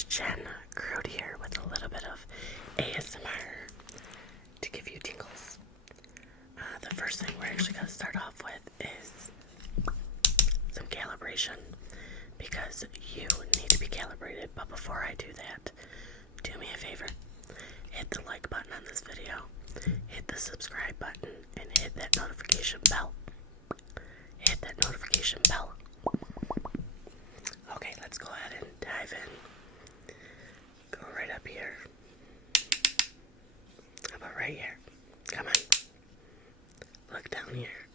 it's Jen Crude here with a little bit of ASMR to give you tingles. The first thing we're actually going to start off with is some calibration because you need to be calibrated. But before I do that, do me a favor, hit the like button on this video, hit the subscribe button, and hit that notification bell. Hit that notification bell. Okay, let's go ahead and dive in. Go right up here. How about right here? Come on. Look down here.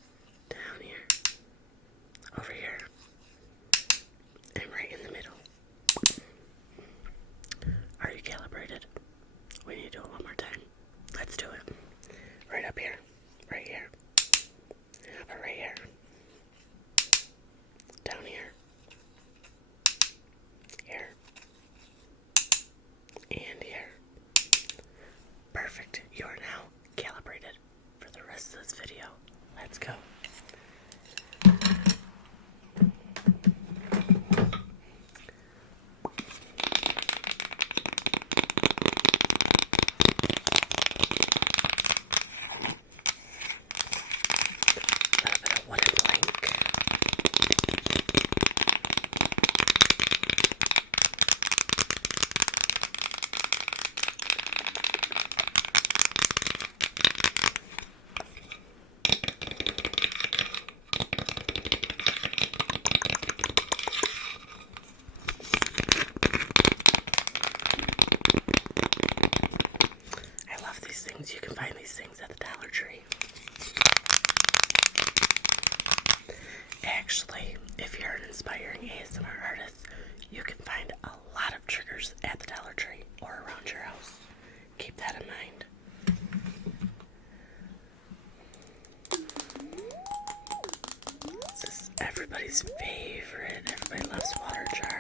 Down here. Over here. And right in the middle. Are you calibrated? We need to do it one more time. Let's do it. Right up here. Right here. How about right here? Down here. Here. And here. Perfect. You are now calibrated for the rest of this video. Let's go. A little bit of wooden plank. I love these things. You can find these things at the Dollar Tree. Actually, if you're an inspiring ASMR artist, you can find a lot of triggers at the Dollar Tree or around your house. Keep that in mind. This is everybody's favorite. Everybody loves water jar.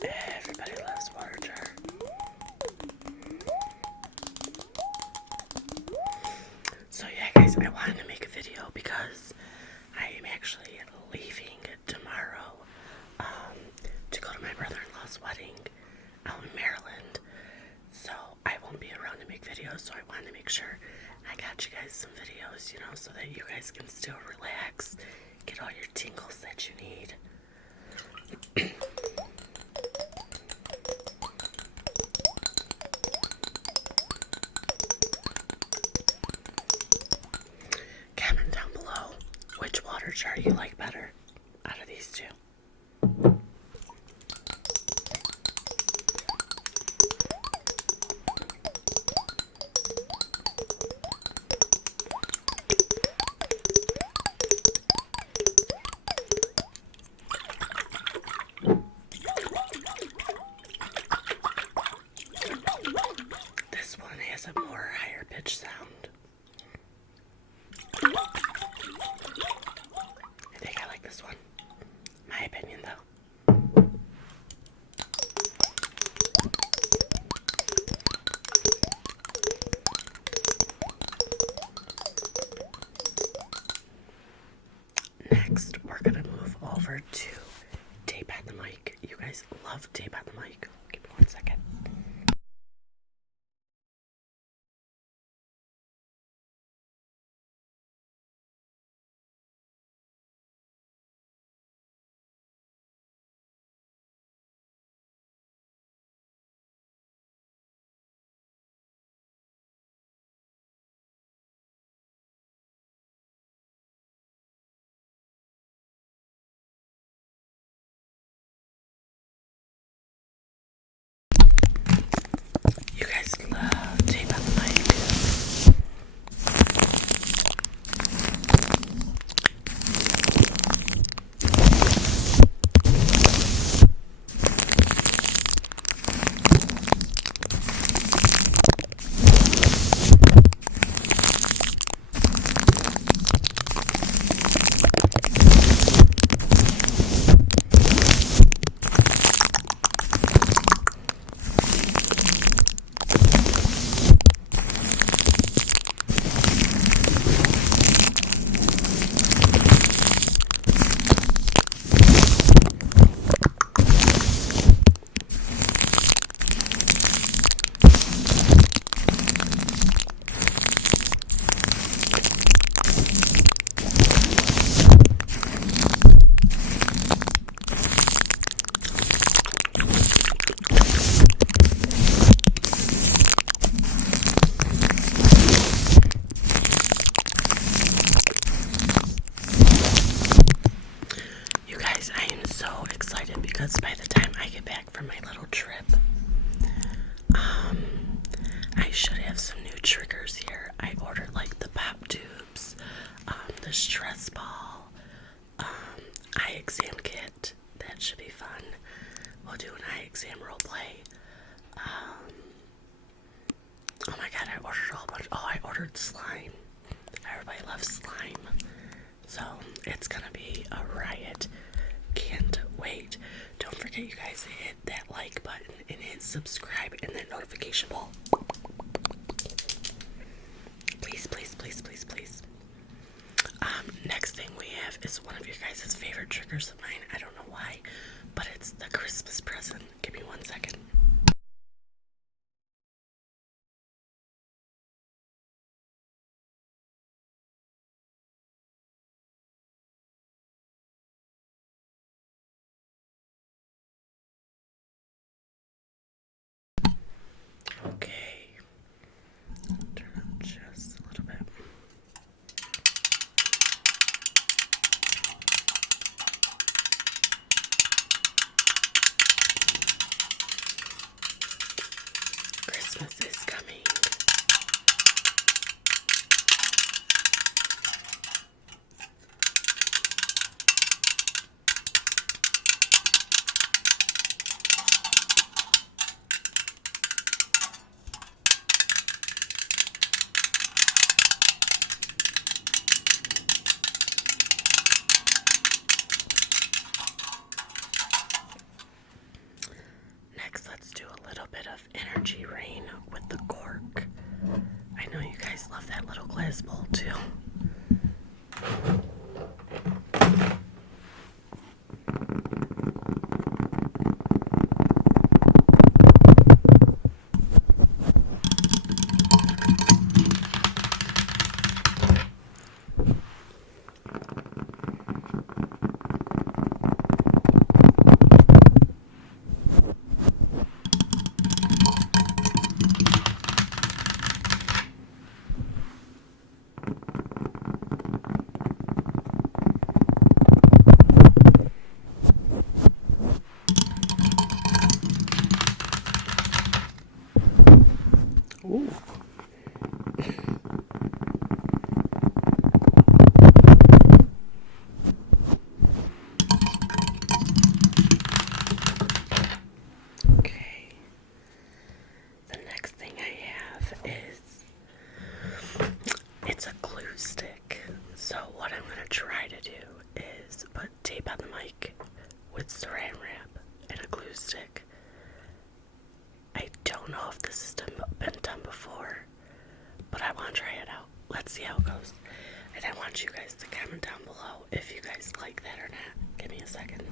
Everybody loves water jar. So yeah, guys, I wanted to make a video because I am actually leaving tomorrow to go to my brother-in-law's wedding out in Maryland. So I won't be around to make videos, so I wanted to make sure I got you guys some videos, you know, so that you guys can still relax, get all your tingles that you need. Comment down below which water jar you like better out of these two. This one has a more higher pitch sound. I think I like this one. My opinion, though. Next, we're gonna move over to tape at the mic. You guys love tape at the mic. Give me 1 second. ordered slime. Everybody loves slime. So it's gonna be a riot. Can't wait. Don't forget, you guys, to hit that like button and hit subscribe and that notification bell. Please, please, please, please, please. Next thing we have is one of your guys' favorite triggers of mine. I don't know why, but it's the Christmas present. Give me 1 second. Okay. Turn up just a little bit. Christmas is coming. Next, let's do a little bit of energy rain with the cork. I know you guys love that little glass bowl too. Ooh. Okay. The next thing I have is it's a glue stick. So what I'm gonna try to do is put tape on the mic with saran wrap and a glue stick. I don't know if this has been done before, but I want to try it out. Let's see how it goes. And I want you guys to comment down below if you guys like that or not. Give me a second.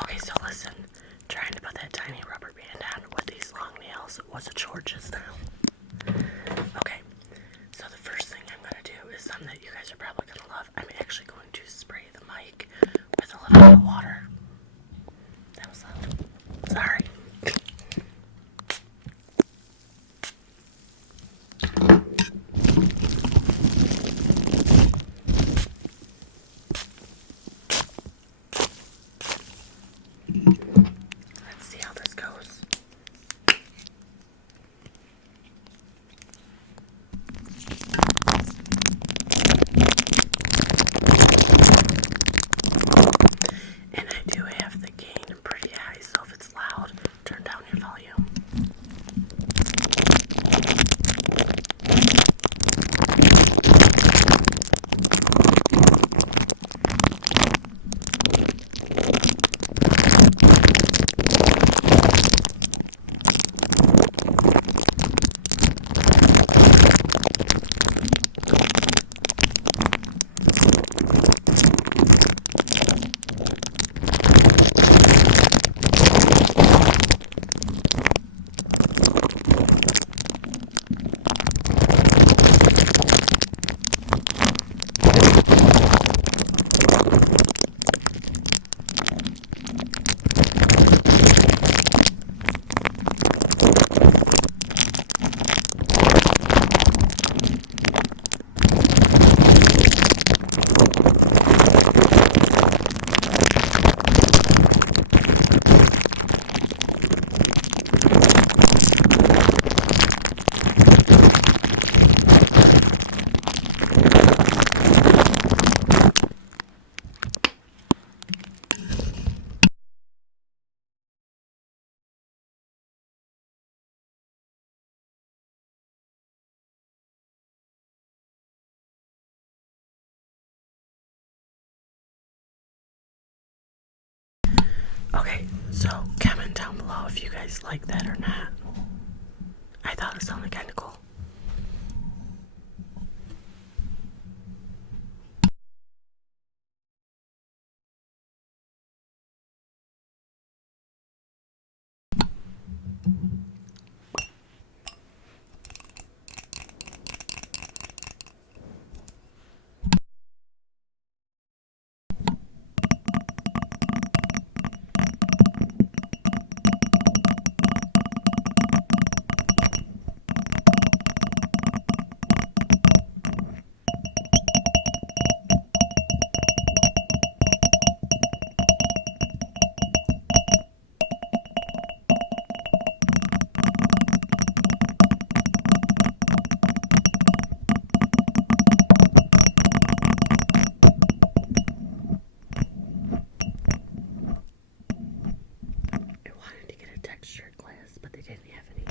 Okay, so listen, trying to put that tiny rubber band on with these long nails was a chore just now. Okay, so the first thing I'm going to do is something that you guys are probably going to love. I'm actually going to spray the mic with a little bit of water. That was loud. Sorry. Let's see how this goes. And I do have the gain pretty high, so if it's loud, So comment down below if you guys like that or not. I thought it sounded kind of cool. Textured glass, but they didn't have any.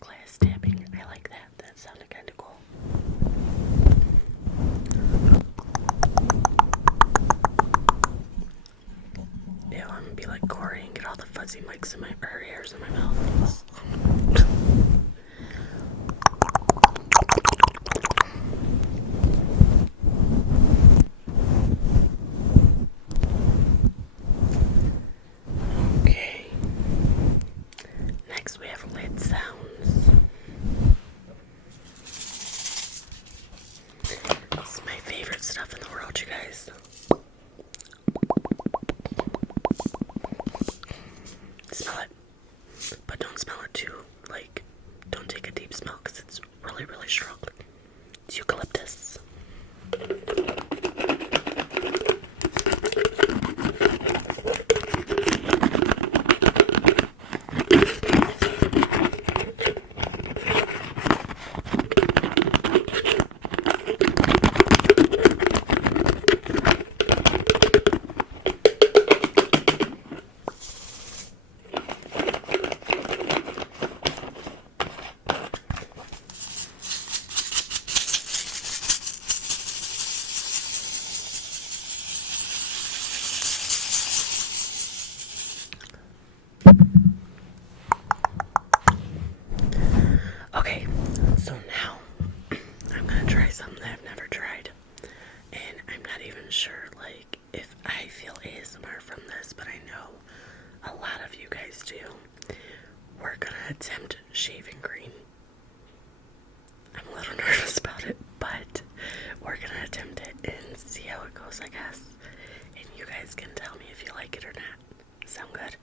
Glass tapping, I like that. That sounded kind of cool. Yeah, I'm gonna be like Corey and get all the fuzzy mics in my hairs in my mouth. Okay. Next we have lid sounds. This is my favorite stuff in the world, you guys. Smell it, but don't smell it too, like, don't take a deep smell because it's really, really strong. It's eucalyptus. Okay, so now I'm gonna try something that I've never tried, and I'm not even sure like if I feel ASMR from this, but I know a lot of you guys do. We're gonna attempt shaving cream. I'm a little nervous about it, but we're gonna attempt it and see how it goes, I guess. And you guys can tell me if you like it or not. Sound good?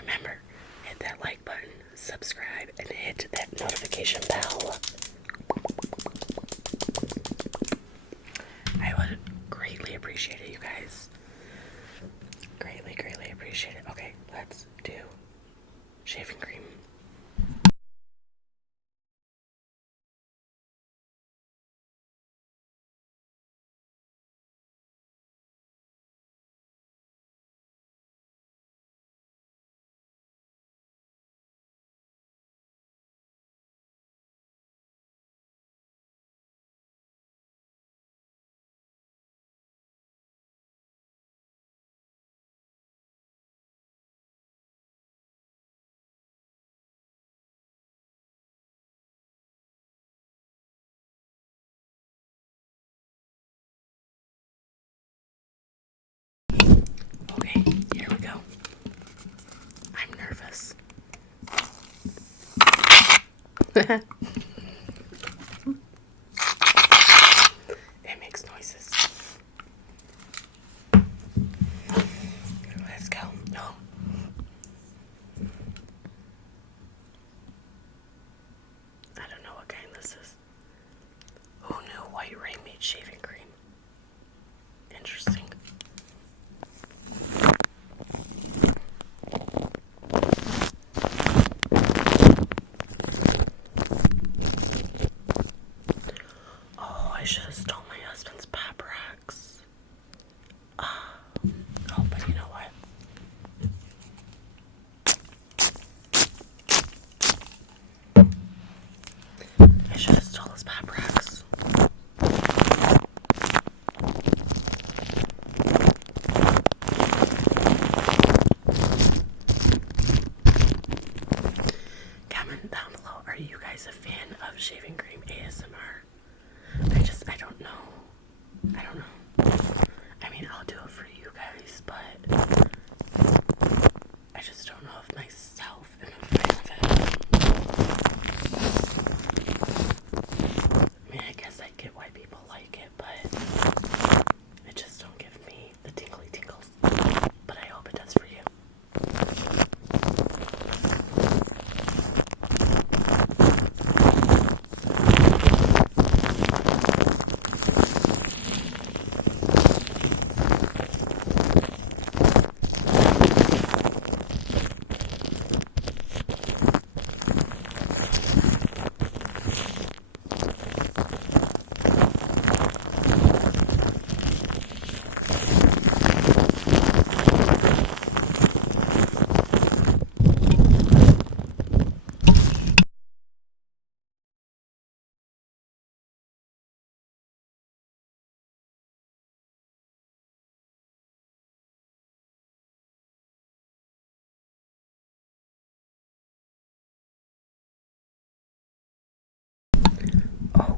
Remember, hit that like button, subscribe, and hit that notification bell. I would greatly appreciate it, you guys. Greatly, greatly appreciate it. Okay, let's do shaving cream. Okay, here we go. I'm nervous. It makes noises. Let's go. No. I don't know what kind this is. Who knew white rain made shaving cream? Interesting. guys a fan of shaving cream ASMR? I don't know. I don't know. I mean, I'll do it for you guys, but I just don't know if myself am a fan of it. I mean, I guess I get why people like it, but it just don't give me the tingly tingles. But I hope it does for you.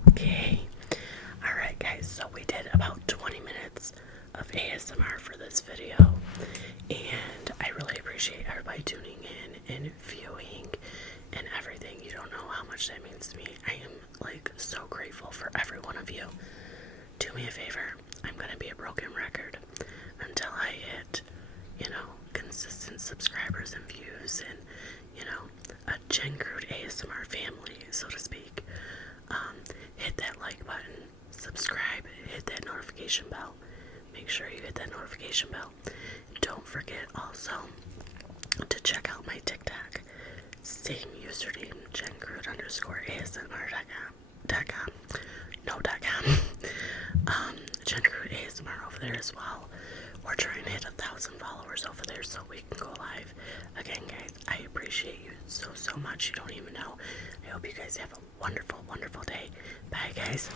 Okay. Alright guys, so we did about 20 minutes of ASMR for this video. And I really appreciate everybody tuning in and viewing and everything. You don't know how much that means to me. I am like so grateful for every one of you. Do me a favor. I'm gonna be a broken record until I hit, consistent subscribers and views and, a Gen Crude ASMR family, so to speak. Hit that like button, subscribe, hit that notification bell. Make sure you hit that notification bell. Don't forget also to check out my TikTok. Same username, GenCrude_ASMR.com. No .com. GenCrude ASMR over there as well. We're trying to hit 1,000 followers over there so we can go live. Again, guys, I appreciate you so much. You don't even know. I hope you guys have a wonderful, wonderful day. Bye, guys.